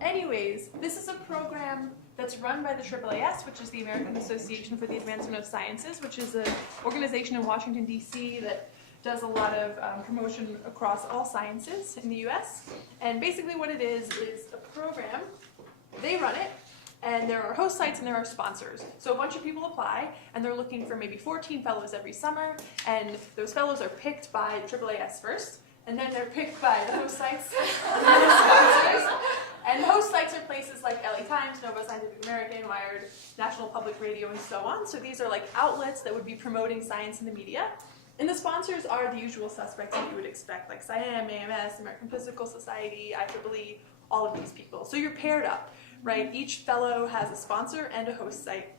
Anyways, this is a program that's run by the AAAS, which is the American Association for the Advancement of Sciences, which is an organization in Washington, D.C. that does a lot of promotion across all sciences in the U.S. And basically what it is a program. They run it, and there are host sites and there are sponsors. So a bunch of people apply, and they're looking for maybe 14 fellows every summer, and those fellows are picked by AAAS first, and then they're picked by the host sites and then the sponsors. And host sites are places like LA Times, Nova, Scientific American, Wired, National Public Radio, and so on. So these are like outlets that would be promoting science in the media. And the sponsors are the usual suspects that you would expect, like SIAM, AMS, American Physical Society, IEEE, all of these people. So you're paired up, right? Each fellow has a sponsor and a host site.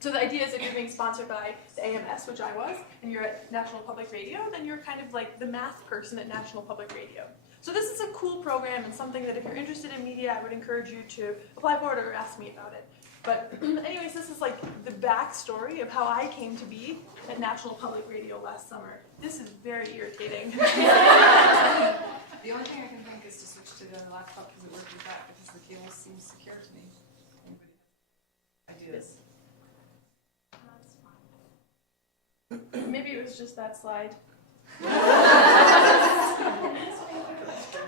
So the idea is if you're being sponsored by the AMS, which I was, and you're at National Public Radio, then you're kind of like the math person at National Public Radio. So this is a cool program and something that if you're interested in media, I would encourage you to apply for it or ask me about it. But anyways, this is like the backstory of how I came to be at National Public Radio last summer. This is very irritating. The only thing I can think is to switch to the laptop because it works with that because the cable seems secure to me. Anybody have ideas? Maybe it was just that slide.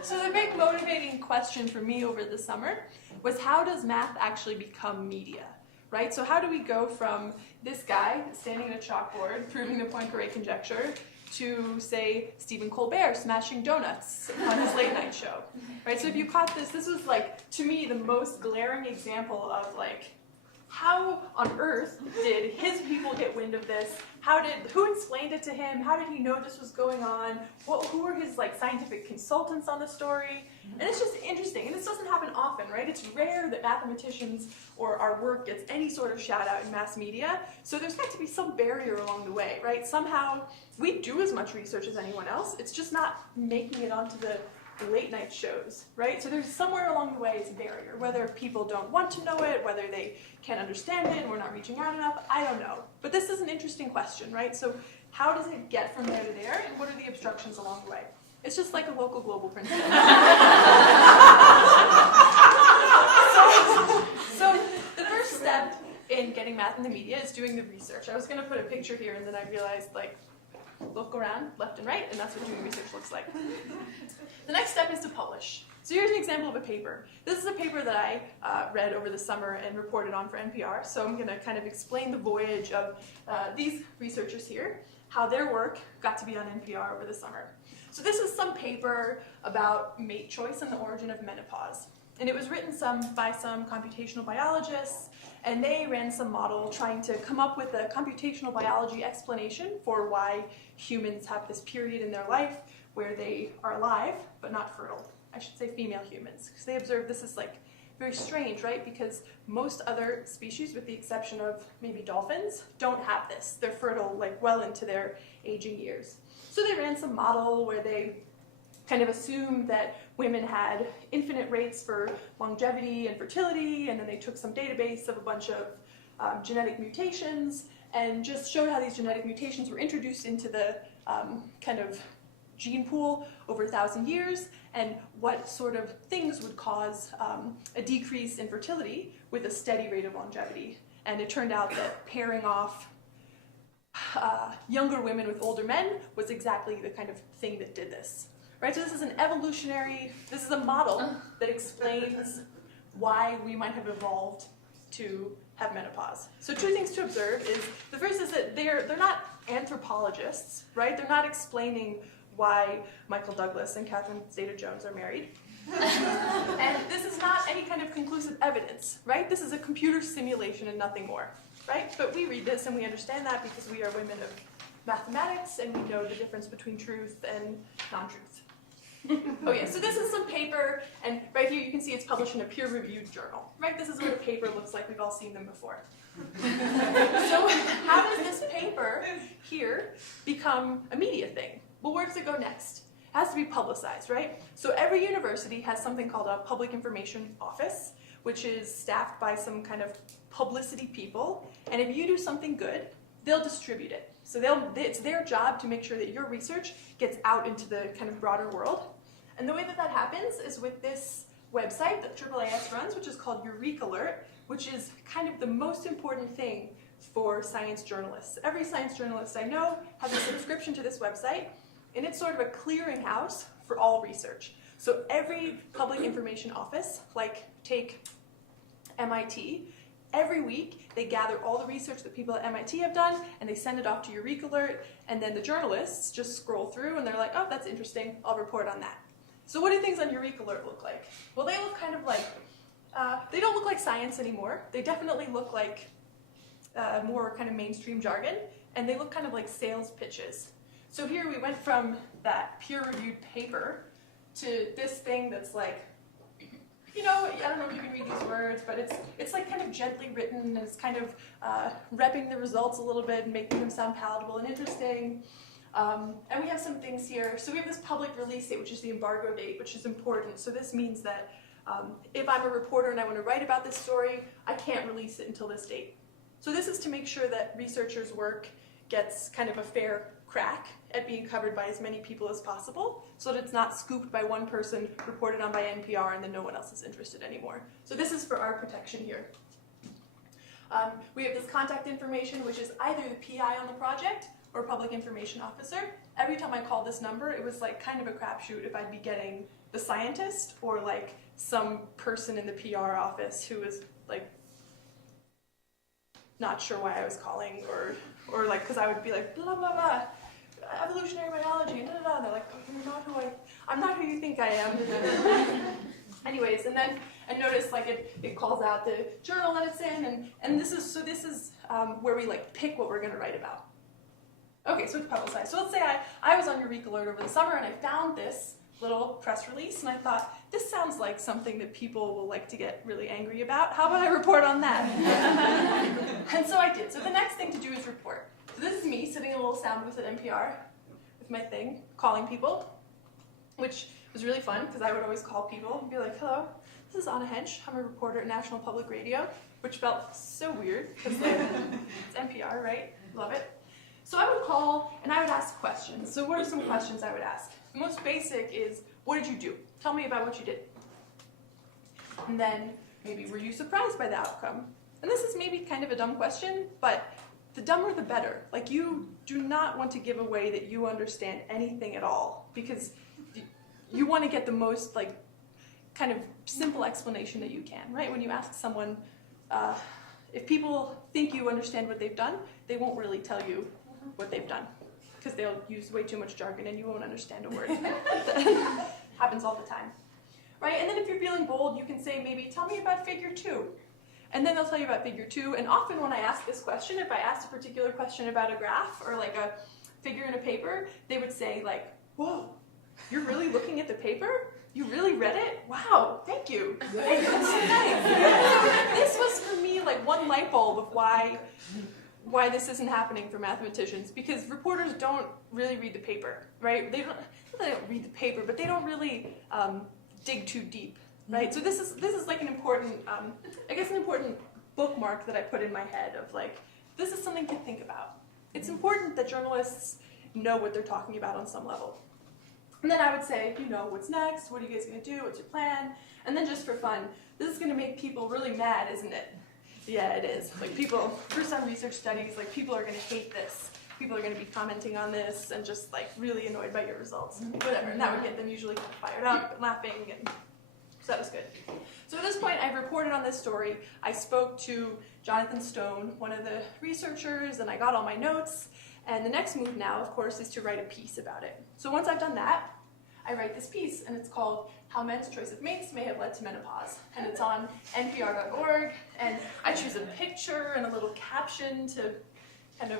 So the big motivating question for me over the summer was how does math actually become media, right? So how do we go from this guy standing at a chalkboard proving the Poincare conjecture to, say, Stephen Colbert smashing donuts on his late night show, right? So if you caught this, this was like, to me, the most glaring example of like, how on earth did his people get wind of this? Who explained it to him? How did he know this was going on? Who were his like scientific consultants on the story? And it's just interesting, and this doesn't happen often, right? It's rare that mathematicians or our work gets any sort of shout out in mass media, so there's got to be some barrier along the way, right? Somehow we do as much research as anyone else, it's just not making it onto the late night shows, right? So there's somewhere along the way it's a barrier, whether people don't want to know it, whether they can't understand it and we're not reaching out enough, I don't know. But this is an interesting question, right? So how does it get from there to there, and what are the obstructions along the way? It's just like a local global principle. so the first step in getting math in the media is doing the research. I was going to put a picture here and then I realized like look around left and right, and that's what doing research looks like. The next step is to publish. So here's an example of a paper. This is a paper that I read over the summer and reported on for NPR, so I'm going to kind of explain the voyage of these researchers here, how their work got to be on NPR over the summer. So this is some paper about mate choice and the origin of menopause. And it was written by some computational biologists, and they ran some model trying to come up with a computational biology explanation for why humans have this period in their life where they are alive but not fertile. I should say female humans, because they observed this is like very strange, right? Because most other species, with the exception of maybe dolphins, don't have this. They're fertile like well into their aging years. So they ran some model where they kind of assumed that women had infinite rates for longevity and fertility, and then they took some database of a bunch of genetic mutations and just showed how these genetic mutations were introduced into the kind of gene pool over 1,000 years, and what sort of things would cause a decrease in fertility with a steady rate of longevity. And it turned out that pairing off younger women with older men was exactly the kind of thing that did this. Right, so this is a model that explains why we might have evolved to have menopause. So two things to observe is, the first is that they're not anthropologists, right? They're not explaining why Michael Douglas and Catherine Zeta-Jones are married. And this is not any kind of conclusive evidence, right? This is a computer simulation and nothing more, right? But we read this and we understand that because we are women of mathematics and we know the difference between truth and non-truth. Oh yeah, so this is some paper, and right here you can see it's published in a peer-reviewed journal, right? This is what a paper looks like. We've all seen them before. So how does this paper here become a media thing? Well, where does it go next? It has to be publicized, right? So every university has something called a public information office, which is staffed by some kind of publicity people, and if you do something good, they'll distribute it. So it's their job to make sure that your research gets out into the kind of broader world. And the way that that happens is with this website that AAAS runs, which is called EurekAlert, which is kind of the most important thing for science journalists. Every science journalist I know has a subscription to this website, and it's sort of a clearinghouse for all research. So every public information office, like take MIT, every week they gather all the research that people at MIT have done and they send it off to EurekAlert, and then the journalists just scroll through and they're like, oh, that's interesting, I'll report on that. So what do things on EurekAlert look like? Well, they look kind of like, they don't look like science anymore. They definitely look like more kind of mainstream jargon, and they look kind of like sales pitches. So here we went from that peer-reviewed paper to this thing that's like, you know, I don't know if you can read these words, but it's like kind of gently written, and it's kind of repping the results a little bit and making them sound palatable and interesting. And we have some things here. So we have this public release date, which is the embargo date, which is important. So this means that if I'm a reporter and I want to write about this story, I can't release it until this date. So this is to make sure that researchers' work gets kind of a fair crack at being covered by as many people as possible, so that it's not scooped by one person, reported on by NPR, and then no one else is interested anymore. So this is for our protection here. We have this contact information, which is either the PI on the project or public information officer. Every time I called this number, it was like kind of a crapshoot if I'd be getting the scientist or like some person in the PR office who was like not sure why I was calling, or like, because I would be like, blah, blah, blah, evolutionary biology, and they're like, oh, I'm not who you think I am. Anyways, and then I noticed like it calls out the journal that it's in, and this is where we like pick what we're going to write about. Okay, so it's publicized. So let's say I was on EurekAlert over the summer and I found this little press release, and I thought, this sounds like something that people will like to get really angry about. How about I report on that? And so I did. So the next thing to do is report. So this is me sitting in a little sound booth at NPR with my thing, calling people, which was really fun because I would always call people and be like, hello, this is Haensch. I'm a reporter at National Public Radio, which felt so weird because like, it's NPR, right? Love it. So I would call and I would ask questions. So what are some questions I would ask? The most basic is, what did you do? Tell me about what you did. And then maybe, were you surprised by the outcome? And this is maybe kind of a dumb question, but the dumber the better. Like, you do not want to give away that you understand anything at all, because you want to get the most like kind of simple explanation that you can, right? When you ask someone, if people think you understand what they've done, they won't really tell you what they've done, because they'll use way too much jargon and you won't understand a word. Happens all the time, right? And then if you're feeling bold, you can say maybe, tell me about figure 2. And then they'll tell you about figure 2. And often when I ask this question, if I asked a particular question about a graph or like a figure in a paper, they would say like, whoa, you're really looking at the paper? You really read it? Wow, thank you. Thank you, that's so nice. So this was for me like one light bulb of why this isn't happening for mathematicians, because reporters don't really read the paper, right? They don't read the paper, but they don't really dig too deep, right? So this is like an important, I guess an important bookmark that I put in my head of like, this is something to think about. It's important that journalists know what they're talking about on some level. And then I would say, you know, what's next? What are you guys going to do? What's your plan? And then just for fun, this is going to make people really mad, isn't it? Yeah, it is. Like people, for some research studies, like people are going to hate this. People are going to be commenting on this and just like really annoyed by your results, whatever. And that would get them usually fired up and laughing, and so that was good. So at this point, I've reported on this story. I spoke to Jonathan Stone, one of the researchers, and I got all my notes. And the next move now, of course, is to write a piece about it. So once I've done that, I write this piece, and it's called How Men's Choice of Mates May Have Led to Menopause. And it's on npr.org, and I choose a picture and a little caption to kind of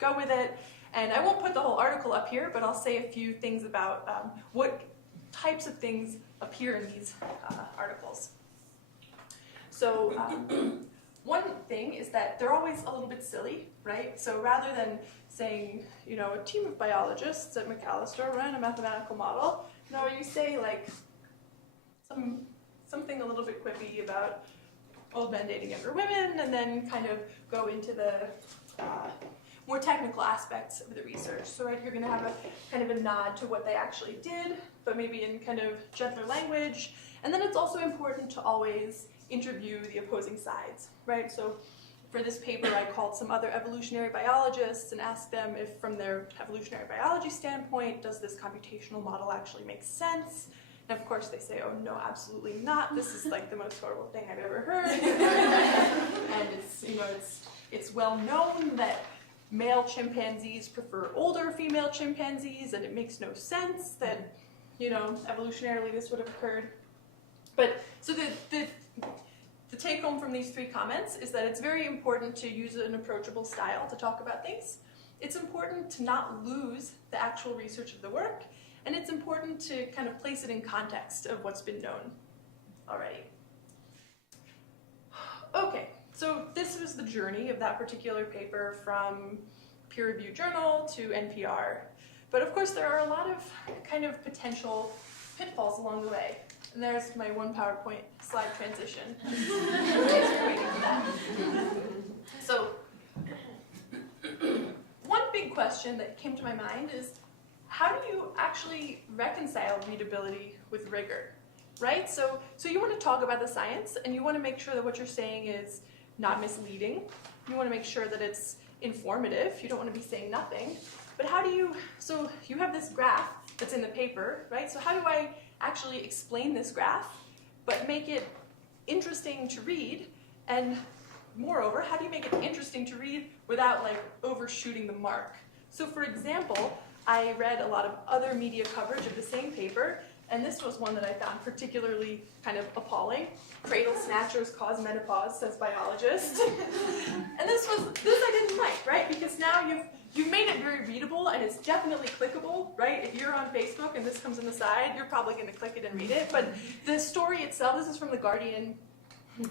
go with it. And I won't put the whole article up here, but I'll say a few things about what types of things appear in these articles. So one thing is that they're always a little bit silly, right? So rather than saying, you know, a team of biologists at McAllister ran a mathematical model, no, you say like something a little bit quippy about old men dating younger women, and then kind of go into the more technical aspects of the research. So right, you're going to have a kind of a nod to what they actually did, but maybe in kind of gentler language. And then it's also important to always interview the opposing sides, right? So for this paper, I called some other evolutionary biologists and asked them if from their evolutionary biology standpoint, does this computational model actually make sense? And of course they say, oh no, absolutely not. This is like the most horrible thing I've ever heard. And it's well known that male chimpanzees prefer older female chimpanzees, and it makes no sense that, evolutionarily this would have occurred. But so the take home from these three comments is that it's very important to use an approachable style to talk about things. It's important to not lose the actual research of the work, and it's important to kind of place it in context of what's been known already. Okay, so this was the journey of that particular paper from peer-reviewed journal to NPR. But of course there are a lot of kind of potential pitfalls along the way. And there's my one PowerPoint slide transition. In case you're waiting for that. So, one big question that came to my mind is, how do you actually reconcile readability with rigor, right? So you want to talk about the science, and you want to make sure that what you're saying is not misleading. You want to make sure that it's informative. You don't want to be saying nothing. But how do you, so you have this graph that's in the paper, right? So how do I actually explain this graph, but make it interesting to read? And moreover, how do you make it interesting to read without like overshooting the mark? So for example, I read a lot of other media coverage of the same paper, and this was one that I found particularly kind of appalling. Cradle snatchers cause menopause, says biologist. And this I didn't like, right? Because now you've made it very readable, and it's definitely clickable, right? If you're on Facebook and this comes on the side, you're probably going to click it and read it. But the story itself, this is from The Guardian,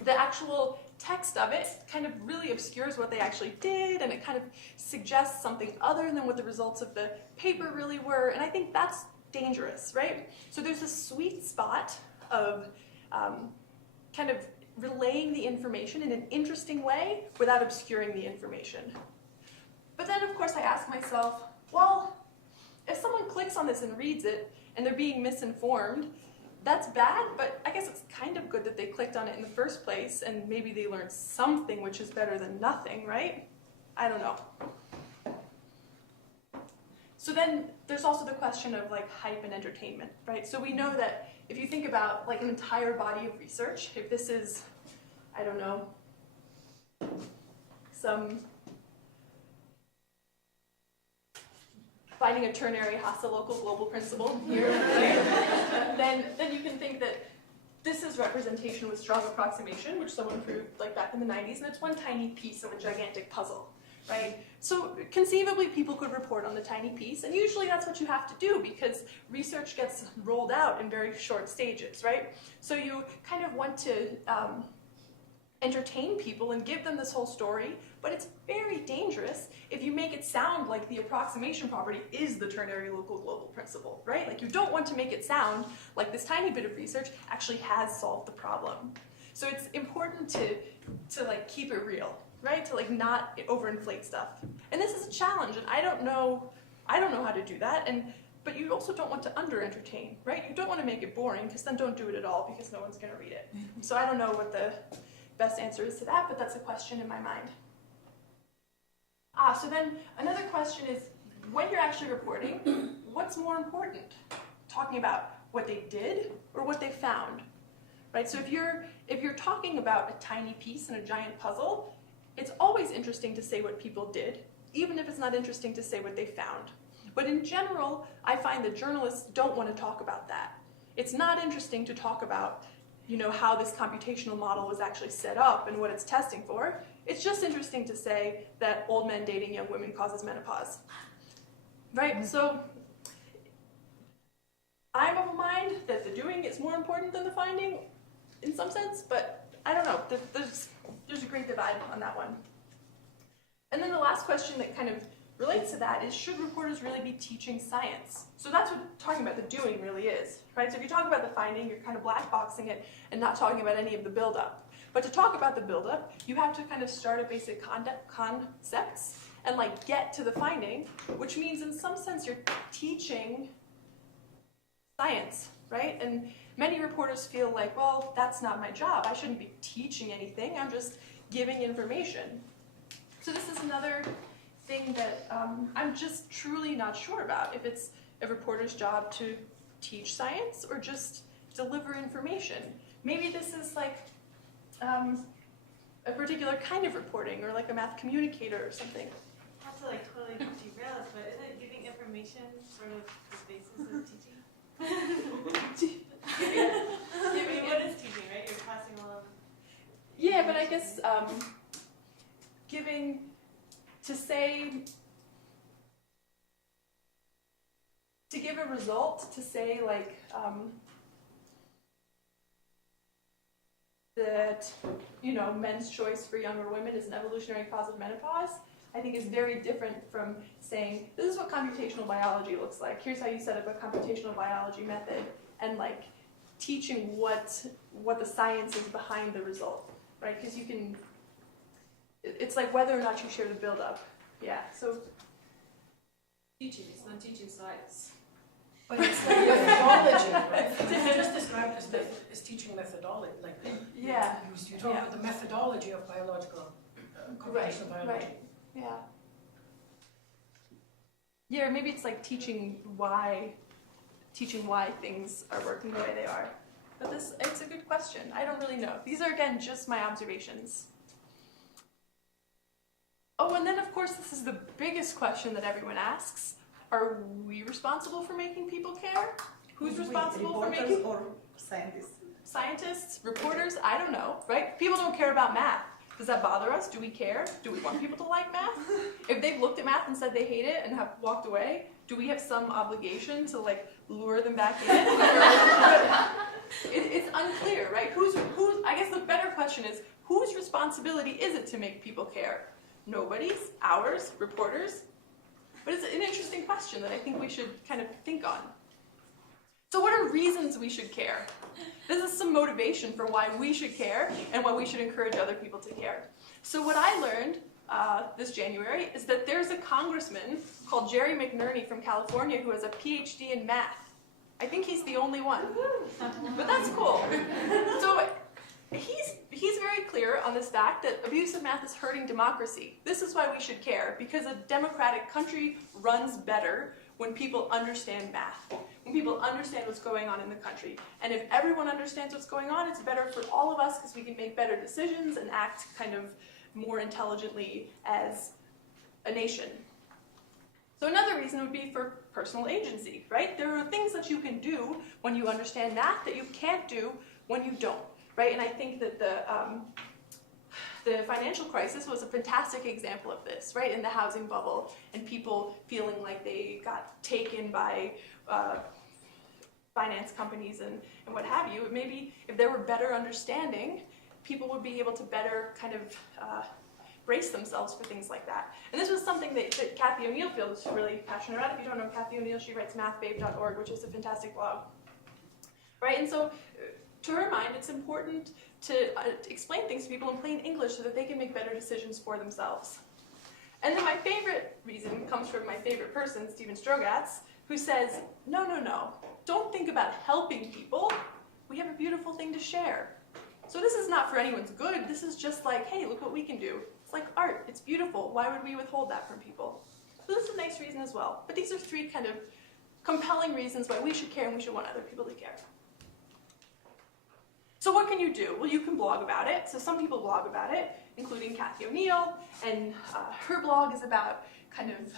the actual text of it kind of really obscures what they actually did, and it kind of suggests something other than what the results of the paper really were, and I think that's dangerous, right? So there's a sweet spot of kind of relaying the information in an interesting way without obscuring the information. But then, of course, I ask myself, well, if someone clicks on this and reads it, and they're being misinformed, that's bad, but I guess it's kind of good that they clicked on it in the first place, and maybe they learned something which is better than nothing, right? I don't know. So then there's also the question of like hype and entertainment, right? So we know that if you think about like an entire body of research, if this is, I don't know, some finding a ternary hostile local global principle here, right? then you can think that this is representation with strong approximation, which someone proved like back in the 90s, and it's one tiny piece of a gigantic puzzle, right? So conceivably people could report on the tiny piece, and usually that's what you have to do because research gets rolled out in very short stages, right? So you kind of want to entertain people and give them this whole story, but it's very dangerous if you make it sound like the approximation property is the ternary local global principle, right? Like you don't want to make it sound like this tiny bit of research actually has solved the problem. So it's important to like keep it real, right? To like not overinflate stuff. And this is a challenge, and I don't know how to do that, but you also don't want to under-entertain, right? You don't want to make it boring, because then don't do it at all, because no one's going to read it. So I don't know what the best answer is to that, but that's a question in my mind. So then another question is, when you're actually reporting, what's more important? Talking about what they did or what they found, right? So if you're talking about a tiny piece in a giant puzzle, it's always interesting to say what people did, even if it's not interesting to say what they found. But in general, I find that journalists don't want to talk about that. It's not interesting to talk about how this computational model was actually set up and what it's testing for. It's just interesting to say that old men dating young women causes menopause, right? So I'm of a mind that the doing is more important than the finding in some sense, but I don't know. There's a great divide on that one. And then the last question that kind of relates to that is, should reporters really be teaching science? So that's what talking about the doing really is, right? So if you talk about the finding, you're kind of black boxing it and not talking about any of the buildup. But to talk about the buildup, you have to kind of start at basic concepts and like get to the finding, which means in some sense you're teaching science, right? And many reporters feel like, well, that's not my job. I shouldn't be teaching anything. I'm just giving information. So this is another thing that I'm just truly not sure about, if it's a reporter's job to teach science or just deliver information. Maybe this is like a particular kind of reporting, or like a math communicator or something. Not to like totally derail us, but isn't giving information sort of the basis of teaching? What is teaching, right? You're passing along. Yeah, but I guess giving, to give a result, to say like that, you know, men's choice for younger women is an evolutionary cause of menopause, I think is very different from saying, this is what computational biology looks like. Here's how you set up a computational biology method, and like teaching what the science is behind the result, right? Because you can, it's like whether or not you share the build-up. Yeah, so. Teaching, it's not teaching science. But it's like methodology, right? You just described as teaching methodology, like Yeah. you talk about the methodology of biological computational biology. Right. Yeah. Yeah, or maybe it's like teaching why things are working the way they are. But it's a good question. I don't really know. These are, again, just my observations. Oh, and then of course this is the biggest question that everyone asks. Are we responsible for making people care? Who's responsible for making? Or scientists? Scientists, reporters, I don't know, right? People don't care about math. Does that bother us? Do we care? Do we want people to like math? If they've looked at math and said they hate it and have walked away, do we have some obligation to like lure them back in? It's unclear, right? I guess the better question is, whose responsibility is it to make people care? Nobody's, ours, reporters. But it's an interesting question that I think we should kind of think on. So what are reasons we should care? This is some motivation for why we should care and why we should encourage other people to care. So what I learned this January is that there's a congressman called Jerry McNerney from California who has a PhD in math. I think he's the only one, but that's cool. So he's very clear on this fact that abuse of math is hurting democracy. This is why we should care, because a democratic country runs better when people understand math, when people understand what's going on in the country. And if everyone understands what's going on, it's better for all of us because we can make better decisions and act kind of more intelligently as a nation. So another reason would be for personal agency, right? There are things that you can do when you understand math that you can't do when you don't. Right, and I think that the financial crisis was a fantastic example of this, right? In the housing bubble, and people feeling like they got taken by finance companies and what have you. Maybe if there were better understanding, people would be able to better kind of brace themselves for things like that. And this was something that Kathy O'Neill feels really passionate about. If you don't know Kathy O'Neill, she writes mathbabe.org, which is a fantastic blog. Right, and so to her mind, it's important to explain things to people in plain English so that they can make better decisions for themselves. And then my favorite reason comes from my favorite person, Stephen Strogatz, who says, no, don't think about helping people. We have a beautiful thing to share. So this is not for anyone's good. This is just like, hey, look what we can do. It's like art. It's beautiful. Why would we withhold that from people? So this is a nice reason as well. But these are three kind of compelling reasons why we should care and we should want other people to care. So what can you do? Well, you can blog about it. So some people blog about it, including Kathy O'Neill, and her blog is about kind of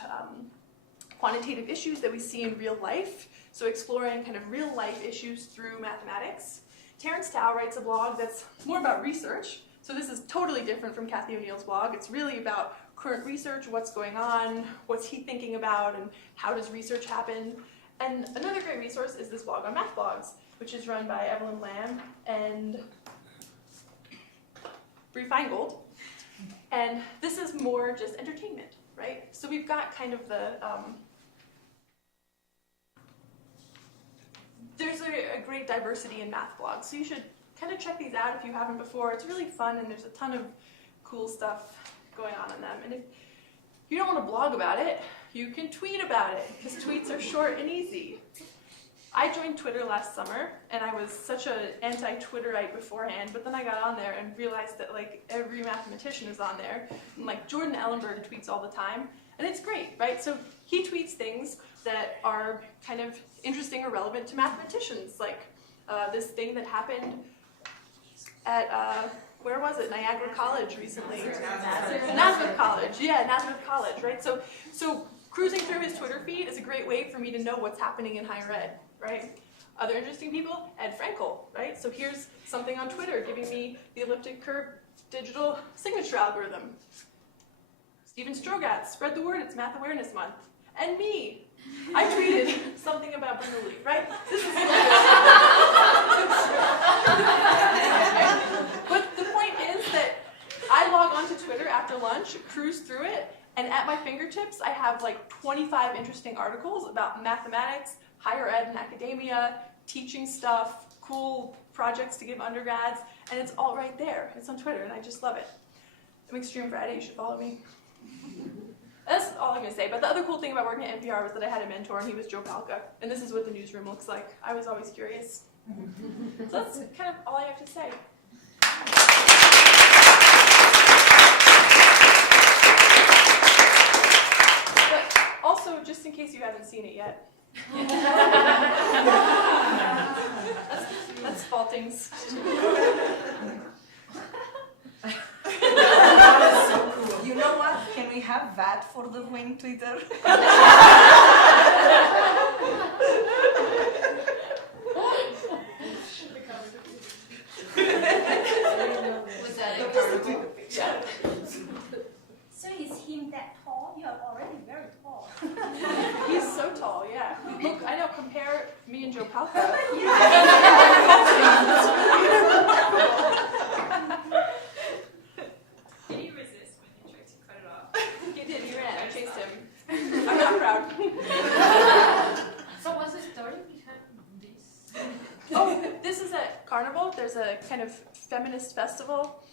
quantitative issues that we see in real life, so exploring kind of real life issues through mathematics. Terrence Tao writes a blog that's more about research, so this is totally different from Kathy O'Neill's blog. It's really about current research, what's going on, what's he thinking about, and how does research happen. And another great resource is this blog on math blogs, which is run by Evelyn Lamb and Bree Feingold. And this is more just entertainment, right? So we've got kind of the, there's a great diversity in math blogs, so you should kind of check these out if you haven't before. It's really fun, and there's a ton of cool stuff going on in them. And you don't want to blog about it, you can tweet about it, because tweets are short and easy. I joined Twitter last summer, and I was such an anti-Twitterite beforehand, but then I got on there and realized that like every mathematician is on there, and like Jordan Ellenberg tweets all the time, and it's great, right? So he tweets things that are kind of interesting or relevant to mathematicians, like this thing that happened at, where was it? Niagara College recently. Nazareth College, yeah, Nazareth College, right? So cruising through his Twitter feed is a great way for me to know what's happening in higher ed, right? Other interesting people, Ed Frankel, right? So here's something on Twitter giving me the elliptic curve digital signature algorithm. Stephen Strogatz, spread the word, it's Math Awareness Month. And me, I tweeted something about Bernoulli, right? This is But the point is that I log onto Twitter after lunch, cruise through it, and at my fingertips, I have like 25 interesting articles about mathematics, higher ed and academia, teaching stuff, cool projects to give undergrads, and it's all right there. It's on Twitter, and I just love it. I'm Extreme Friday, you should follow me. That's all I'm going to say, but the other cool thing about working at NPR was that I had a mentor, and he was Joe Palca, and this is what the newsroom looks like. I was always curious. So that's kind of all I have to say. But also, just in case you haven't seen it yet, that's Falting's. You know what? Can we have that for the wing Twitter? Was that a Carnival? Yeah. So is him that tall? You are already very tall. He's so tall, yeah. Look, I know, compare me and Joe Palca. Did you resist when you tried to cut it off? He did, he ran, I chased him. I'm not proud. So what's the story behind this? Oh, this is at Carnival. There's a kind of feminist festival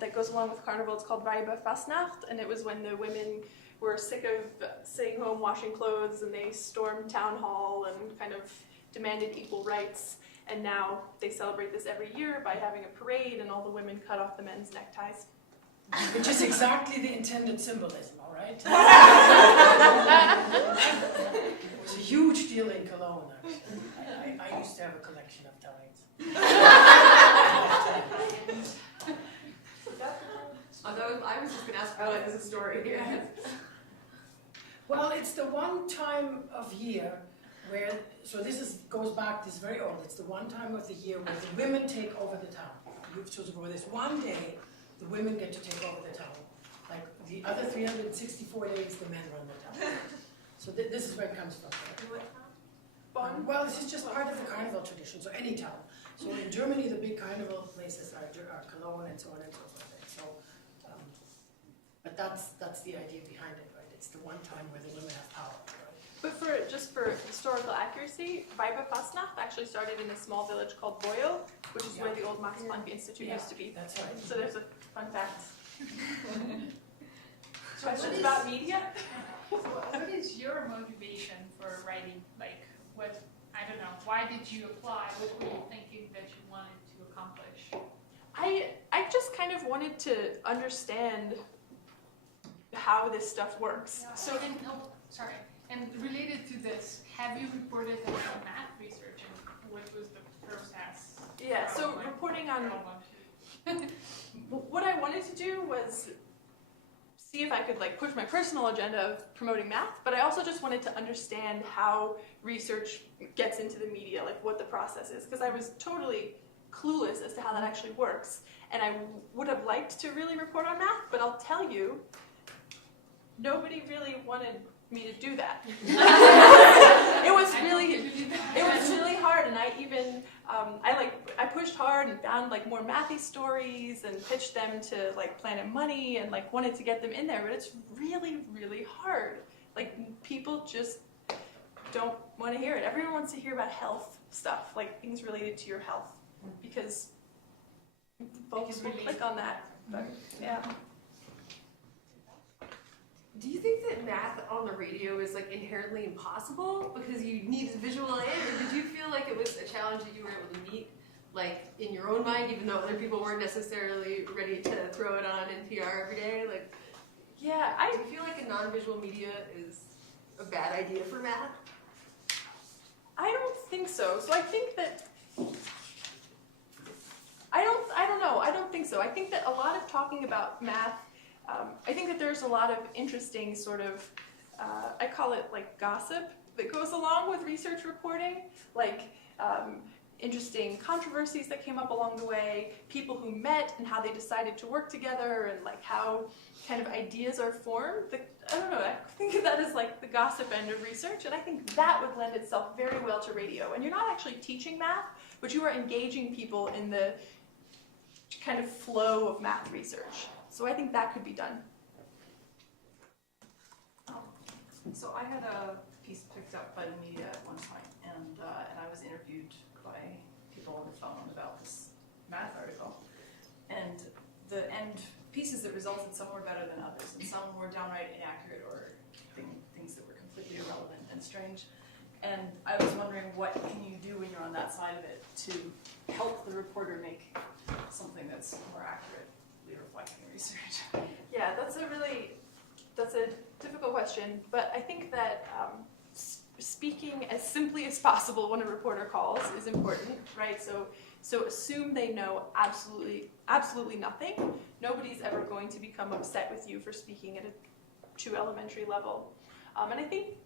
that goes along with Carnival. It's called Weiber Fastnacht, and it was when the women were sick of sitting home washing clothes, and they stormed town hall and kind of demanded equal rights. And now they celebrate this every year by having a parade, and all the women cut off the men's neckties. Which is exactly the intended symbolism, all right? It's a huge deal in Cologne, actually. I used to have a collection of ties. Although I was just going to ask about the story here. Well, it's the one time of year where, so this goes back, this is very old, it's the one time of the year where the women take over the town. So for this one day, the women get to take over the town. Like the other 364 days, the men run the town. So this is where it comes from. Bonn? Well, this is just part of the Carnival tradition, so any town. So in Germany, the big Carnival places are Cologne and so on and so forth. So, but that's the idea behind it, right? It's the one time where the women have power. But just for historical accuracy, Weiber Fastnacht actually started in a small village called Boyle, which is where the old Max Planck Institute used to be. That's right. So there's a fun fact. Questions about media? What is your motivation for writing? Like, what, I don't know, why did you apply? What were you thinking that you wanted to accomplish? I just kind of wanted to understand how this stuff works. So And, sorry, and related to this, have you reported on math research and what was the process? yeah, so reporting on what I wanted to do was see if I could like push my personal agenda of promoting math, but I also just wanted to understand how research gets into the media, like what the process is, because I was totally clueless as to how that actually works. And I would have liked to really report on math, but I'll tell you, nobody really wanted me to do that. It was really hard, and I even I pushed hard and found like more mathy stories and pitched them to like Planet Money and like wanted to get them in there, but it's really hard. Like people just don't want to hear it. Everyone wants to hear about health stuff, like things related to your health, because folks will click on that. But yeah. Do you think that math on the radio is like inherently impossible because you need visual aid, or did you feel like it was a challenge that you were able to meet, like in your own mind, even though other people weren't necessarily ready to throw it on NPR every day? Like, Yeah, do you feel like a non-visual media is a bad idea for math? I don't think so. So I think that I don't know. I don't think so. I think that a lot of talking about math, I think that there's a lot of interesting sort of, I call it like gossip that goes along with research reporting, like interesting controversies that came up along the way, people who met and how they decided to work together, and like how kind of ideas are formed. I don't know, I think of that as like the gossip end of research, and I think that would lend itself very well to radio. And you're not actually teaching math, but you are engaging people in the kind of flow of math research. So I think that could be done. So I had a piece picked up by the media at one point, and I was interviewed by people on the phone about this math article. And the end pieces that resulted, some were better than others, and some were downright inaccurate or things that were completely irrelevant and strange. And I was wondering, what can you do when you're on that side of it to help the reporter make something that's more accurately reflecting the research? Yeah, that's a difficult question, but I think that speaking as simply as possible when a reporter calls is important, right? So assume they know absolutely nothing. Nobody's ever going to become upset with you for speaking at a too elementary level. And I think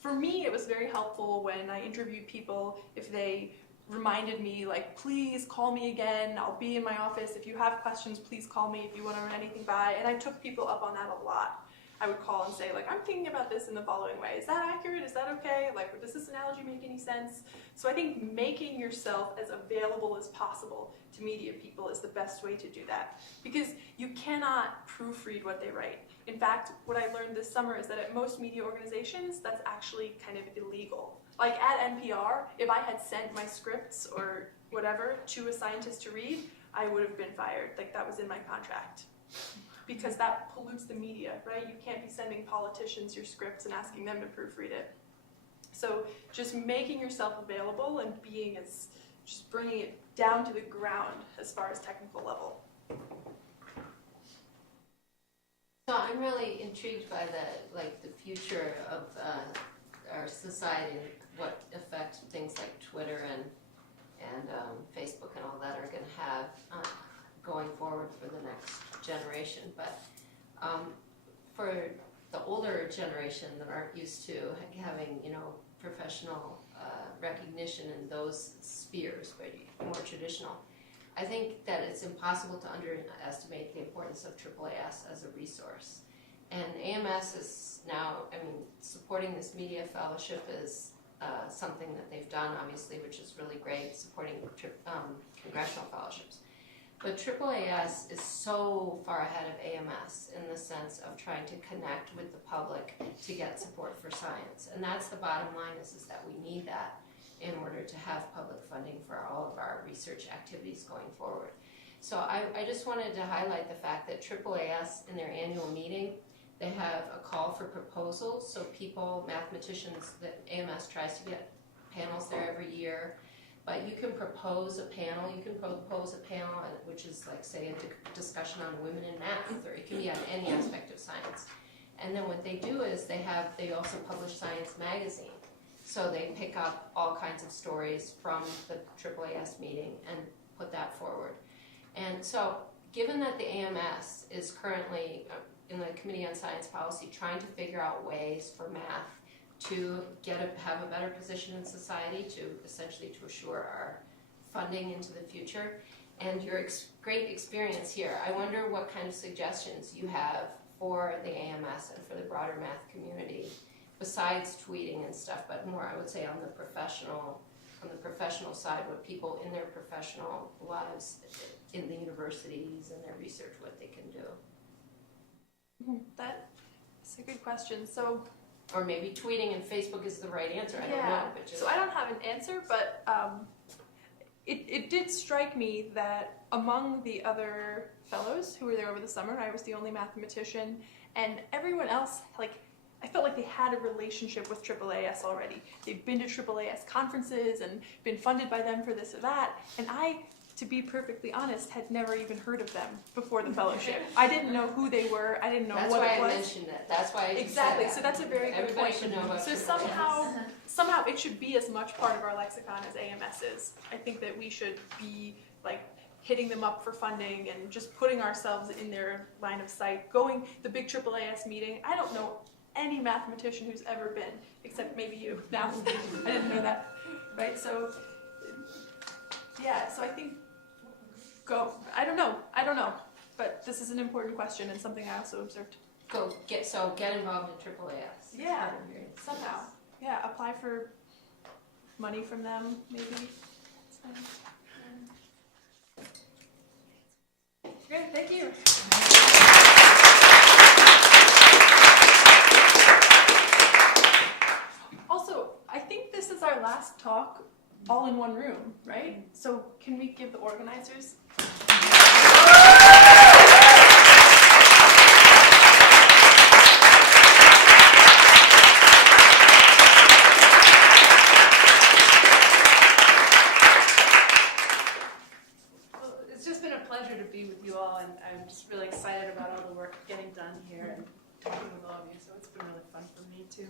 for me, it was very helpful when I interviewed people if they reminded me, like, please call me again, I'll be in my office, if you have questions, please call me if you want to run anything by, and I took people up on that a lot. I would call and say, like, I'm thinking about this in the following way, is that accurate, is that okay, like, does this analogy make any sense? So I think making yourself as available as possible to media people is the best way to do that, because you cannot proofread what they write. In fact, what I learned this summer is that at most media organizations, that's actually kind of illegal. Like at NPR, if I had sent my scripts or whatever to a scientist to read, I would have been fired. Like that was in my contract. Because that pollutes the media, right? You can't be sending politicians your scripts and asking them to proofread it. So just making yourself available and just bringing it down to the ground as far as technical level. So I'm really intrigued by the future of our society and what effect things like Twitter and Facebook and all that are going to have going forward for the next generation. But for the older generation that aren't used to having, professional recognition in those spheres, but more traditional, I think that it's impossible to underestimate the importance of AAAS as a resource. And AMS is now, supporting this media fellowship is something that they've done, obviously, which is really great, supporting congressional fellowships. But AAAS is so far ahead of AMS in the sense of trying to connect with the public to get support for science. And that's the bottom line is that we need that in order to have public funding for all of our research activities going forward. So I just wanted to highlight the fact that AAAS in their annual meeting, they have a call for proposals. So people, mathematicians, that AMS tries to get panels there every year. But you can propose a panel. You can propose a panel which is like, say, a discussion on women in math, or it can be on any aspect of science. And then what they do is they also publish Science Magazine. So they pick up all kinds of stories from the AAAS meeting and put that forward. And so given that the AMS is currently in the Committee on Science Policy trying to figure out ways for math to have a better position in society, to essentially to assure our funding into the future, and your great experience here, I wonder what kind of suggestions you have for the AMS and for the broader math community, besides tweeting and stuff, but more, I would say, on the professional side, what people in their professional lives in the universities and their research, what they can do. That's a good question. So, or maybe tweeting and Facebook is the right answer. I don't know. But so I don't have an answer, but it did strike me that among the other fellows who were there over the summer, I was the only mathematician, and everyone else, like, I felt like they had a relationship with AAAS already. They'd been to AAAS conferences and been funded by them for this or that, and I, to be perfectly honest, had never even heard of them before the fellowship. I didn't know who they were. I didn't know That's what why it I was. mentioned that. That's why I Exactly. said that. So that's a very good Everybody point. should know about So AAAS. somehow it should be as much part of our lexicon as AMS is. I think that we should be like hitting them up for funding and just putting ourselves in their line of sight. Going the big AAAS meeting. I don't know any mathematician who's ever been, except maybe you. Now I didn't know that, right? So yeah. So I think go. I don't know. But this is an important question and something I also observed. Get involved in AAAS. Yeah, somehow. Yeah, apply for money from them, maybe. Great, thank you. Also, I think this is our last talk all in one room, right? So can we give the organizers? It's just been a pleasure to be with you all, and I'm just really excited about all the work getting done here and talking with all of you, so it's been really fun for me too.